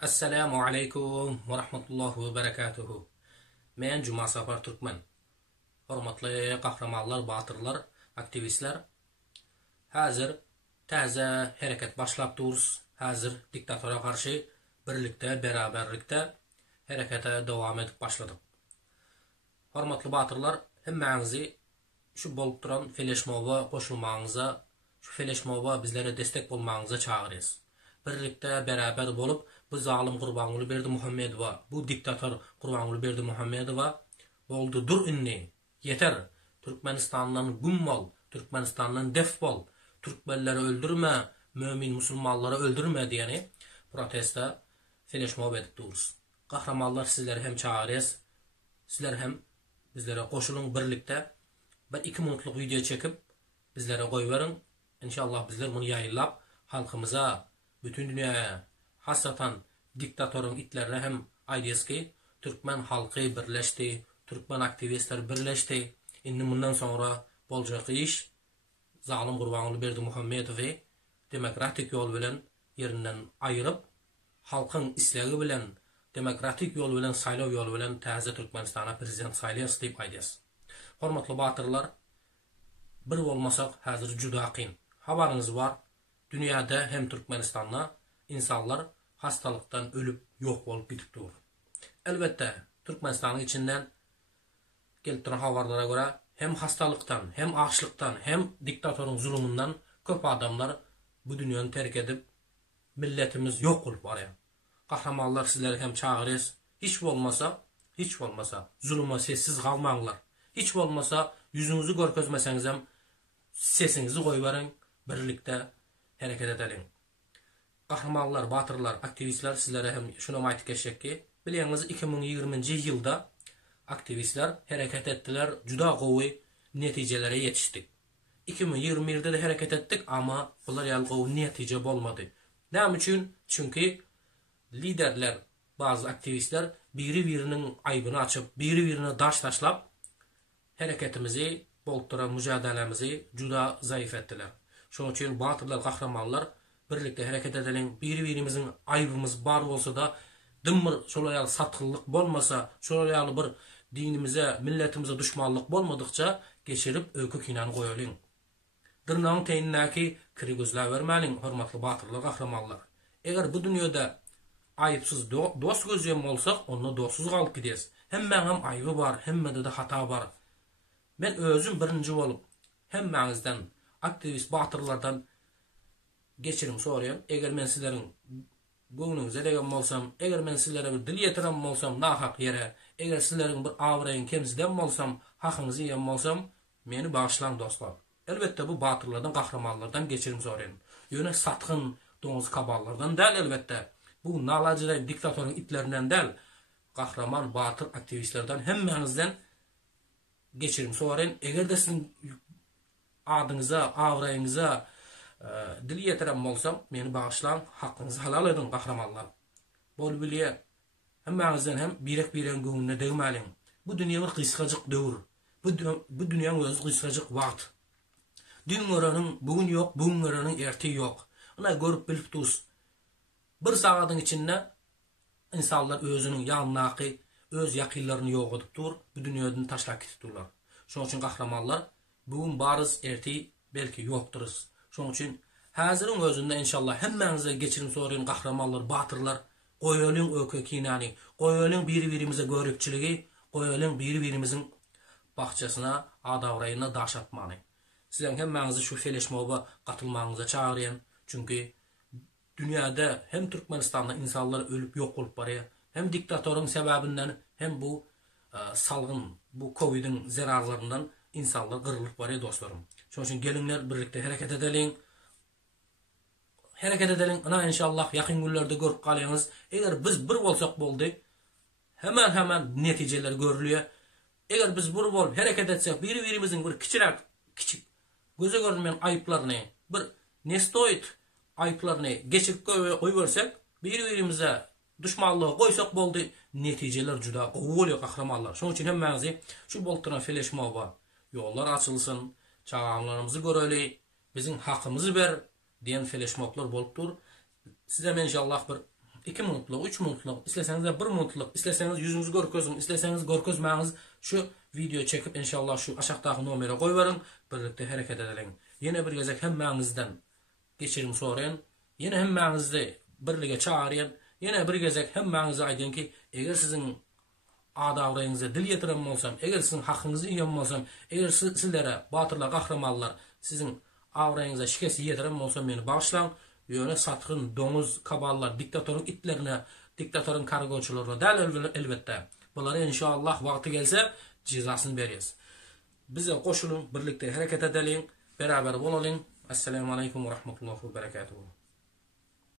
Assalamu alaikum wa rahmatullahi wa barakatuhu. Men Cuma Safar Türkmen. Hormatly kahramanlar, batırlar, aktivistler. Hazır taze hareket başlap duruz. Hazır diktatora karşı birlikte, beraberlikte harekete devam edip başladık. Hormatly batırlar, hemmäňizi şu bolup duran feleşmowa goşulmaňyza, şu feleşmowa bizlere destek bolmaňyza çağırýarys. Birlikte beraber bolup bu zalim Gurbanuly Muhammedowa, bu diktator Gurbanuly Muhammedowa boldu dur inni. Yeter. Türkmenistan'dan gummol, Türkmenistan'dan defbol, Türkmenleri öldürme, mümin musulmanları öldürme diyeni protesta feleşmow edip duruz. Kahramanlar sizleri hem çağırýarys, sizler hem bizlere koşulun birlikte. Ben 2 minutluk video çekip bizlere koyuverin. İnşallah bizler bunu yayınlap halkımıza, bütün dünyaya, hasatan diktatorun itlerine hem aydiyız ki Türkmen halkı birleşti, Türkmen aktivistler birleşti. Indi bundan sonra bolacak iş zalim Gurbanuly Muhammedowy demokratik yol bilen yerinden ayırıp halkın isleği bilen demokratik yol bilen saylaw yol bilen taze Türkmenistana prezident saylaýas diýip aýdýas. Hormatly batyrlar, bir bolmasak hazır juda kyn. Habaryňyz var, dünyada hem Türkmenistan'da insanlar hastalıktan ölüp yok bolup gitipdir. Elbette Türkmenistan'ın içinden gelip duran habarlara göre hem hastalıktan, hem açlıktan, hem diktatorun zulümünden köp adamlar bu dünyanı terk edip milletimiz yok olup baraya. Kahramanlar sizleri hem çağırırız. Hiç olmasa zulüme sessiz kalmaňlar. Hiç olmasa yüzünüzü görkezmeseniz hem sesinizi koyuverin, birlikte hareket edelim. Kahramanlar, batırlar, aktivistler sizlere hem şunu aýtyp geçek ki, bilýäňiz 2020-nji ýylda aktivistler hareket ettiler, juda gowy netijelere yetişdik. 2021'de de hareket ettik ama bular ýaly gowy netije bolmady. Näme üçin? Çünki liderler, bazı aktivistler biri-biriniň aýbyny açyp, biri-birine daş taşlap hareketimizi, bolup duran mücadelemizi juda zaýyf etdiler. Şonuň üçin batırlar, kahramanlar birlikte hareket edelim. Biri-birimizin aybımız bar olsa da dımır şolaýaly satgyllyk bolmasa, şolaýaly bir dinimize, milletimize düşmanlyk bolmadıkça geçirip ökü kinan goýalyň. Dyrnagyň teýnindäki kiri gözläp bermäliň, hormatly batyrlar, kahramanlar. Eger bu dünýede aýypsyz dost gözleýän bolsak, onda dostsuz galyp gideriz. Hemmäň aýby bar, hemmede de hata bar. Men özüm birinji bolup hemmäňizden, aktivist batyrlardan geçirim soraýan. Eger men sizleriň göňüňize degen bolsam, eger men sizlere bir dil ýetiren bolsam nahak ýere, eger sizleriň bir awraýyn kemsizden bolsam, hakyňyzy ýen bolsam, meni bağışlaň dostlar. Elbette bu batyrlardan, kahramanlardan geçirim soraýan. Ýöne satgyn doňuz kaballardan däl elbette. Bu nalajyly diktatorun itlerinden däl, kahraman, batyr aktivistlerden hemmäňizden geçirim soraýan. Eger de siziň adyňyza, awraýyňyza dil ýetiren bolsam, meni bağışlaň, hakyňyzy halal edin kahramanlar. Bol bilýär, hemmäňizden hem birek-birek göňüne degmäliň. Bu dünýä bir gysgadyk döwür. Bu dünýäň özü gysgadyk wagt. Dün göreniň bugün ýok, bugün göreniň erti ýok. Ana görüp bilip tus. Bir sagatyň içinde insanlar özüniň ýanynaky, öz ýakynlaryny ýok edipdir, bu dünýäden taşlap gitipdirler. Şoň üçin kahramanlar, bugün barys, erti belki ýokdurys. Şoň üçin häzirin özünde inşallah hemmäňize geçirim soraýan kahramanlar, batyrlar, goýalyň ökü kinany, goýalyň biri-birimize görükçiligi, goýalyň biri-birimiziň bahçesine, adawraýyna daş atmaly. Sizler hemmäňizi şu feleşmowa gatylmaňyza çağırýan. Çünki dünyada hem Türkmenistan'da insanlar ölüp yok bolup barýar, hem diktatorun sebebinden, hem bu salgın, bu Covid'in zararlarından insanlar gırılıp barýar dostlarım. Şoň üçin gelinler birlikte hareket edelim. Hareket edelim. Ana inşallah yakın günlerde görüp kalýanyz. Eger biz bir bolsak boldy, hemen netijeler görülýär. Eger biz bir bolup hareket etsek, biri-birimiziň bir kiçik göze görünmeýän aýyplaryny, bir nestoýt aýyplaryny geçirip goýbersek, biri-birimize düşmanlygy goýsak boldy, netijeler juda gowy bolýar kahramanlar. Şoň üçin hemmäňizi şu bolup duran feleşmowa ýollar açylsyn, çağamlarımızı göreli, bizim hakkımızı ver diyen feleşmoklar bolupdur. Size inşallah bir 2 minutluk, 3 minutluk, isterseniz de 1 minutluk, isterseniz yüzünüzü görkezin, isterseniz görkezmeğiniz şu video çekip inşallah şu aşağıdaki numara koyverin, birlikte hareket edelim. Yine bir gezek hemmenizden geçirim sorayın. Yine hemmenizde birliğe çağırayın. Yine bir gezek hemmenize aydın ki eğer sizin adavrayınıza dil yetiren olsam, eğer sizin hakkınızı yiyen olsam, eğer sizlere batırlar, kahramanlar sizin avrayınıza şikesi yetiren olsam beni bağışlan. Yöne satkın, domuz, kaballar, diktatörün itlerine, diktatörün kargoçularına del elbette. Bunları inşallah vakti gelse cezasını veririz. Bize koşulun, birlikte hareket edelim, beraber olalım. Esselamu Aleyküm ve Rahmetullahi ve Berekatuhu.